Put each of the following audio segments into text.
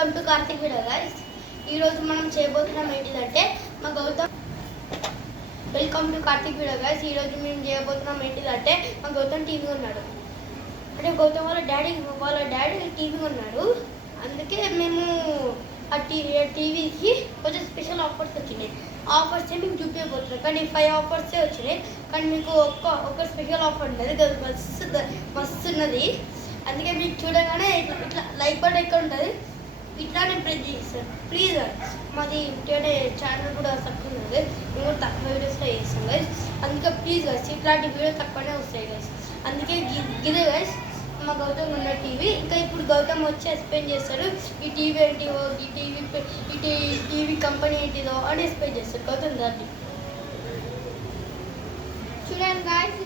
Welcome to Karthik video guys. ఈరోజు మనం చేయబోతున్నాం ఏంటిదంటే మా Gautam welcome to Karthik video guys. ఈరోజు మేము చేయబోతున్నాం ఏంటిదంటే మా గౌతమ్ టీవీ ఉన్నాడు. అంటే గౌతమ్ వాళ్ళ డాడీ టీవీ ఉన్నాడు. అందుకే మేము ఆ టీవీకి కొంచెం స్పెషల్ ఆఫర్స్ వచ్చినాయి. ఆఫర్స్ మేము చూపించబోతున్నాం, కానీ 5 ఆఫర్సే వచ్చినాయి. కానీ మీకు ఒక స్పెషల్ ఆఫర్ ఉంటుంది, మస్తు ఉన్నది. అందుకే మీకు చూడగానే ఇట్లా లైక్ బటన్ ఎక్కడ ఉంటుంది, ఇట్లానే ప్రెస్ చేస్తాను. ప్లీజ్ మాది ఇంకేనే ఛానల్ కూడా తక్కువ ఉన్నది, మేము కూడా తక్కువ వీడియోస్లో చేస్తాం గైస్. అందుకే ప్లీజ్ గైస్ ఇట్లాంటి వీడియో తక్కువనే వస్తాయి గైస్. అందుకే గిదే గైస్ మా గౌతమ్ ఉన్న టీవీ. ఇంకా ఇప్పుడు గౌతమ్ వచ్చి ఎక్స్ప్లెయిన్ చేస్తాడు ఈ టీవీ ఏంటిదో, ఈ టీవీ కంపెనీ ఏంటిదో అని ఎక్స్ప్లెయిన్ చేస్తాడు గౌతమ్ దాన్ని. చూడండి గాయస్,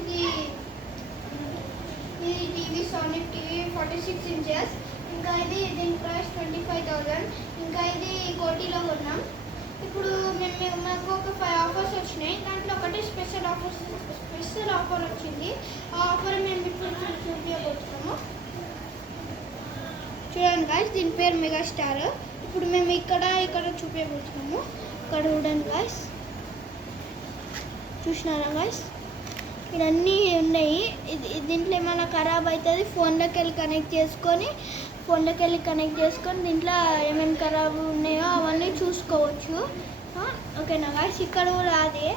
ఇది టీవీ సోనిక్ టీవీ 46 ఇంచెస్. ఇంకా ఇది దీని ప్రైస్ 25,000. ఇంకా ఇది కోటిలో కొన్నాం. ఇప్పుడు మాకు ఒక 5 ఆఫర్స్ వచ్చినాయి. దాంట్లో ఒకటి స్పెషల్ ఆఫర్ వచ్చింది. ఆ ఆఫర్ మేము ఇప్పుడు చూపించబోతున్నాము. చూడండి గాయస్, దీని పేరు మెగాస్టార్. ఇప్పుడు మేము ఇక్కడ చూపించబోతున్నాము. ఇక్కడ చూడండి గాయస్, చూసినారా గాయస్, ఇవన్నీ ఉన్నాయి. దీంట్లో ఏమైనా ఖరాబ్ అవుతుంది, ఫోన్లోకి వెళ్ళి కనెక్ట్ చేసుకొని దీంట్లో ఏమేమి ఖరాబ్ ఉన్నాయో అవన్నీ చూసుకోవచ్చు. ఓకేనా గాయస్, ఇక్కడ కూడా అదే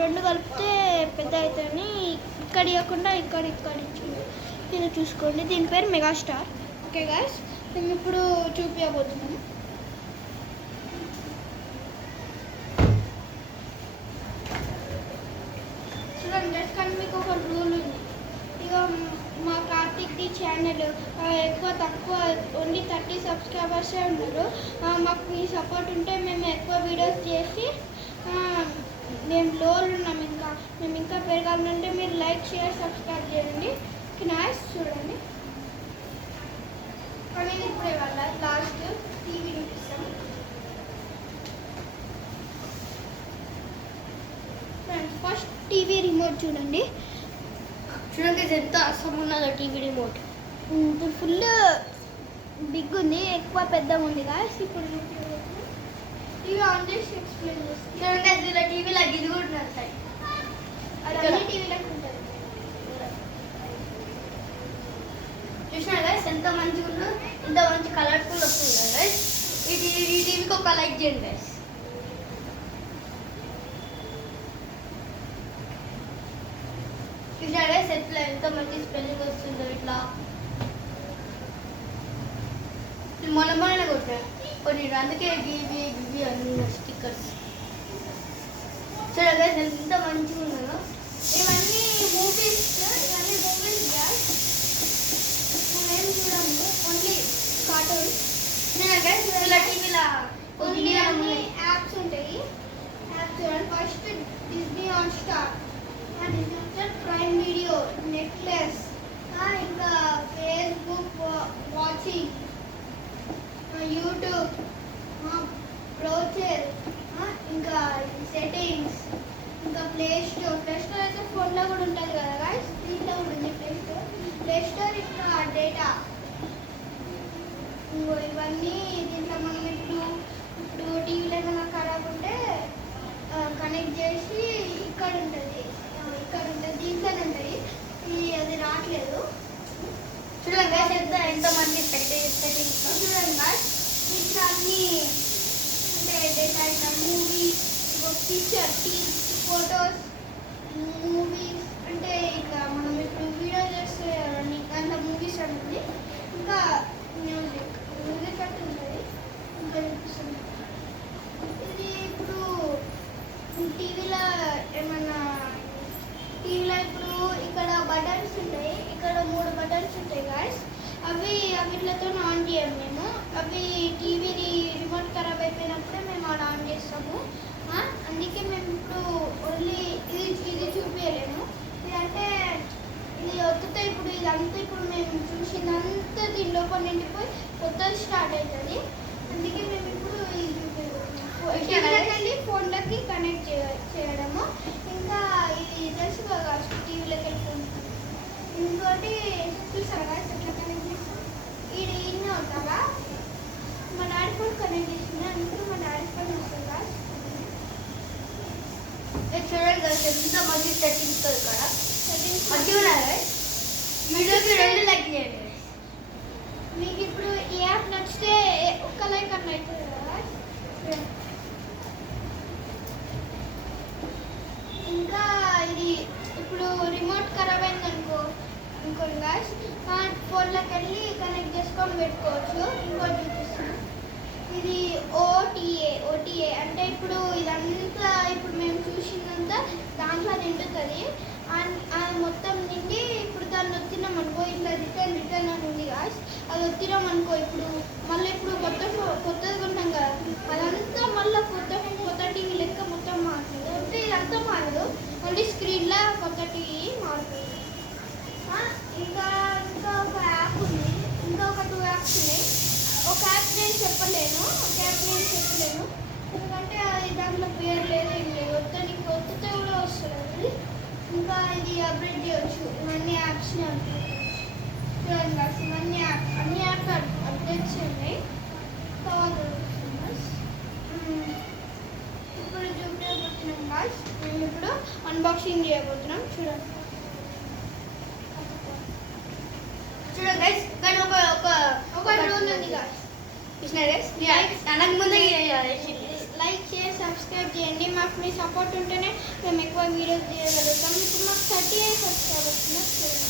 2 కలిపితే పెద్ద అవుతుంది. ఇక్కడ ఇవ్వకుండా ఇక్కడ ఇది చూసుకోండి. దీని పేరు మెగాస్టార్. ఓకే గాయస్, మేము ఇప్పుడు చూపించబోతున్నాము. కానీ మీకు ఒక రూల్ ఉంది. ఇక మా కార్తిక్ది ఛానల్ తక్కువ ఓన్లీ 30 సబ్స్క్రైబర్సే ఉన్నారు. మాకు మీ సపోర్ట్ ఉంటే మేము ఎక్కువ వీడియోస్ చేసి మేము లోలు ఉన్నాం. మేము ఇంకా పెరగాలంటే మీరు లైక్, షేర్, సబ్స్క్రైబ్ చేయండి. నైస్ చూడండి. కానీ ఇప్పుడే వాళ్ళ లాస్ట్ టీవీ చూపిస్తాం. ఫస్ట్ టీవీ రిమోట్ చూడండి ఎంత అసలు ఉన్నదో టీవీ రిమోట్. ఫుల్ బిగ్ ఉంది, ఎక్కువ పెద్దగా ఉంది గాయస్. ఇప్పుడు టీవీ ఆన్ చేసి ఎక్స్ప్లెయిన్ చేస్తాను. ఇలా టీవీలో ఇది కూడా ఉన్నది సార్, అది టీవీలోకి ఉంటుంది. చూసినా గైస్ ఎంత మంచిగా ఉందో, ఎంత మంచి కలర్ఫుల్ వస్తుంది కదా గైస్. ఈ టీవీకి ఒక లైక్ చేయండి గైస్. చూసినా గైస్ ఎంత మంచి స్పెల్లింగ్ వస్తుందో. ఇట్లా మొన్న కొట్టా కొన్ని, అందుకే గివి అన్ని స్టిక్కర్స్. చూడ గైస్ ఎంత మంచిగా ఉన్నదో. ఇవన్నీ మూవీస్ గ్యాస్. మేమేం చూడము, ఓన్లీ కార్టూన్స్. ఇలా టీవీలో అన్ని యాప్స్ ఉంటాయి. యాప్స్ చూడండి. First Disney hot star, prime video, Netflix, ఇంకా ఫేస్బుక్ వాచింగ్, యూట్యూబ్, బ్రౌజర్, ఇంకా సెట్టింగ్స్, ఇంకా ప్లే స్టోర్ అయితే ఫోన్లో కూడా ఉంటుంది కదా గాయస్. దీంట్లో కూడా ఉంది ప్లే స్టోర్ ఇంకా డేటా. ఇవన్నీ దీంట్లో మనం ఇప్పుడు టీవీలో ఏమైనా ఖరాబ్ ఉంటే కనెక్ట్ చేసి ఇక్కడ ఉంటుంది, దీంట్లోనే ఉంటుంది. అది రావట్లేదు. చూడండి ఎంత మంచి సెట్టింగ్స్. చూడండి గాయస్, ఇట్లా అన్ని అంటే డేటా, ఇట్లా మూవీస్, పిక్చర్, ఫొటోస్, మూవీస్ అంటే ఇట్లా మనం ఇప్పుడు వీడియో చేస్తే దాంట్లో మూవీస్ ఉంటుంది. ఇంకా మ్యూజిక్ అంటే ఉంటుంది. ఇంకా చూపిస్తుంది. ఇది ఇప్పుడు టీవీలో ఇప్పుడు ఇక్కడ బటన్స్ ఉంటాయి. ఇక్కడ 3 బటన్స్ ఉంటాయి గాయస్. అవిట్లతో ఆన్ చేయము మేము. అవి టీవీ రిమోట్ ఖరాబ్ అయిపోయినప్పుడే మేము ఆన్ చేస్తాము. అందుకే మేము ఇప్పుడు ఓన్లీ ఇది చూపించలేము. ఇదంటే ఇది వద్దుతో ఇప్పుడు ఇదంతా ఇప్పుడు మేము చూసిందంతా దీని లోపల నిండిపోయి కొత్తది స్టార్ట్ అవుతుంది. అందుకే మేము ఇప్పుడు ఇది ఫోన్లకి కనెక్ట్ చేయడము. ఇంకా ఇది తెలుసు కదా టీవీలోకి వెళ్ళి ఇంకోటి చూసారా ఎట్లా కనెక్ట్ చేస్తాం. ఇది ఇన్ని అవుతారా గైస్ ఎంత మంచి సెట్టింగ్స్ ఇక్కడ సెట్టింగ్స్ మంచిగా ఉన్నాయి గైస్. వీడియోకి 2 లైక్ చేయండి guys. మీకు ఇప్పుడు ఈ యాప్ నచ్చితే ఒక్క లైక్ అన్న అవుతుంది కదా. ఇంకా ఇది ఇప్పుడు రిమోట్ ఖరాబ్ అయింది అనుకోండి గాయస్, ఫోన్లోకి వెళ్ళి కనెక్ట్ చేసుకొని పెట్టుకోవచ్చు. ఇంకోటి చూపిస్తాను, ఇది ఓటీఏ అంటే ఇప్పుడు ఇదంతా ఇప్పుడు మేము చూసిందంతా దాంట్లో నిండుతుంది. మొత్తం నిండి ఇప్పుడు దాన్ని వచ్చినాం అనుకో, ఇట్లా రిటర్న్ అని ఉంది గాయస్, అది వచ్చినాం అనుకో ఇప్పుడు మళ్ళీ ఇప్పుడు మొత్తం కొత్తది ఉంటాం కదా, అదంతా మళ్ళీ కొత్త టీవీ లెక్క మొత్తం మారుతుంది. అంటే ఇదంతా మారదు, మళ్ళీ స్క్రీన్లో కొత్త టీవీ మారుతుంది. ఇంకా ఒక యాప్ ఉంది, ఇంకా ఒక 2 యాప్స్ ఉన్నాయి. ఒక యాప్ నేను చెప్పలేను, ఎందుకంటే అది దాంట్లో పేరు లేదు, ఏం లేదు. నీకు వస్తే కూడా వస్తుంది అది. ఇంకా ఇది అప్డేట్ చేయవచ్చు, ఇవన్నీ యాప్స్ని అప్డేట్ చూడండి గాయస్. ఇవన్నీ అన్ని యాప్స్ అప్డేట్స్ ఉన్నాయి. తర్వాత ఇప్పుడు చూపించబోతున్నాం గాయస్, మేము ఇప్పుడు అన్బాక్సింగ్ చేయబోతున్నాం. చూడండి గైస్, కానీ ఒక రూల్ ఉంది గాయస్. చూసినా గైస్, నాకు ముందే లైక్ షేర్ సబ్స్క్రైబ్ చేయండి. మాకు మీ సపోర్ట్ ఉంటేనే మేము ఎక్కువ వీడియోస్ చేయగలుగుతాం. ఇప్పుడు మాకు 38 సబ్స్క్రైబ్ వస్తున్నారు.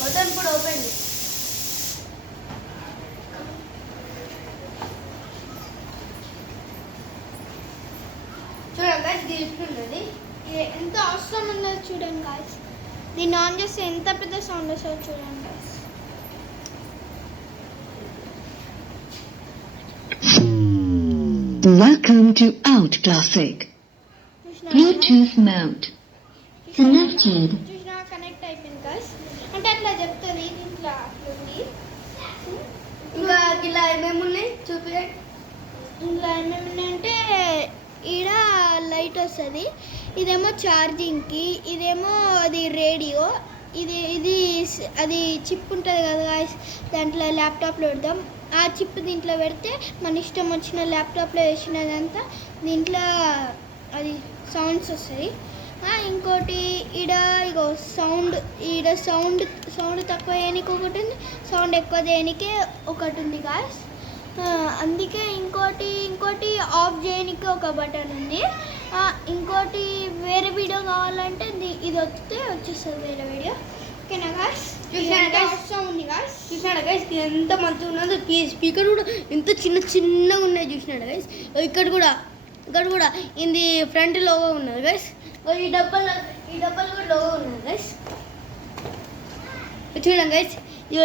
మొత్తం ఇప్పుడు ఓపెన్ చేయి. చూడండి గైస్, తీసుకున్నది ఎంత అవసరం ఉన్నది చూడండి గాయస్. దీన్ని ఆన్ చేస్తే ఎంత పెద్ద సౌండ్ వస్తుందో చూడండి guys. Welcome to Out Classic. Bluetooth mode. Connected. చూసినా కనెక్ట్ అయిపోయింది గాయస్. అంటే అట్లా చెప్తుంది దీంట్లో అట్లుంది. ఇంకా ఇలా ఏమేమి ఉన్నాయి చూపించండి. ఇందులో ఏమేమి ఉన్నాయంటే ఈడ లైట్ వస్తుంది, ఇదేమో ఛార్జింగ్కి, ఇదేమో అది రేడియో, ఇది అది చిప్ ఉంటుంది కదా గాయస్, దాంట్లో ల్యాప్టాప్లో పెడతాం. ఆ చిప్ దీంట్లో పెడితే మన ఇష్టం వచ్చిన ల్యాప్టాప్లో వేసినదంతా దీంట్లో అది సౌండ్స్ వస్తాయి. ఇంకోటి ఇగో సౌండ్ తక్కువ చేయడానికి ఒకటి ఉంది, సౌండ్ ఎక్కువ చేయడానికి ఒకటి ఉంది గాయస్. అందుకే ఇంకోటి ఆఫ్ చేయడానికి ఒక బటన్ ఉంది. ఇంకోటి వేరే వీడియో కావాలంటే ఇది వచ్చేస్తుంది వేరే వీడియో. ఓకేనా గాయస్? అవసరం ఉంది గాయస్. చూసినాడు గైస్, ఎంత మంచిగా ఉన్నదో. స్పీకర్ కూడా ఎంత చిన్నగా ఉన్నాయి చూసినాడు గైస్. ఇక్కడ కూడా ఇది ఫ్రంట్ లోగో ఉన్నది గైస్. ఈ డబ్బాలు కూడా లోగో ఉన్నది గైస్. చూడండి గైస్,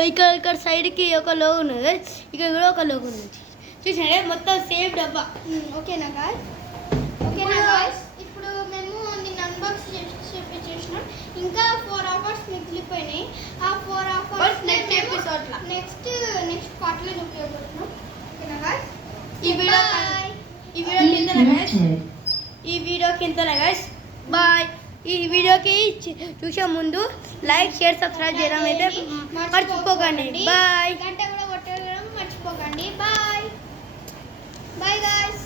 ఇక్కడ సైడ్కి ఒక లోగో ఉన్నది గైస్, ఇక్కడ కూడా ఒక లోగో ఉన్నది. చూసినా గైస్, మొత్తం సేమ్ డబ్బా. ఓకేనా గాయస్? ఇప్పుడు మేము దీన్ని అన్బాక్స్ చేసినాం. ఇంకా 4 అవర్స్ మిగిలిపోయినాయి. ఆ 4 అవర్స్ నెక్స్ట్ ఎపిసోడ్లో నెక్స్ట్ పార్ట్లో చూపించబోతున్నాం. ఓకేనా గాయస్? ఈ వీడియోకి ఇంతనే గైస్. బాయ్. ఈ వీడియోకి చూసే ముందు లైక్ షేర్ సబ్స్క్రైబ్ చేయడం అయితే మర్చిపోకండి. బాయ్. గంట కూడా కొట్టడం మర్చిపోకండి. Bye guys.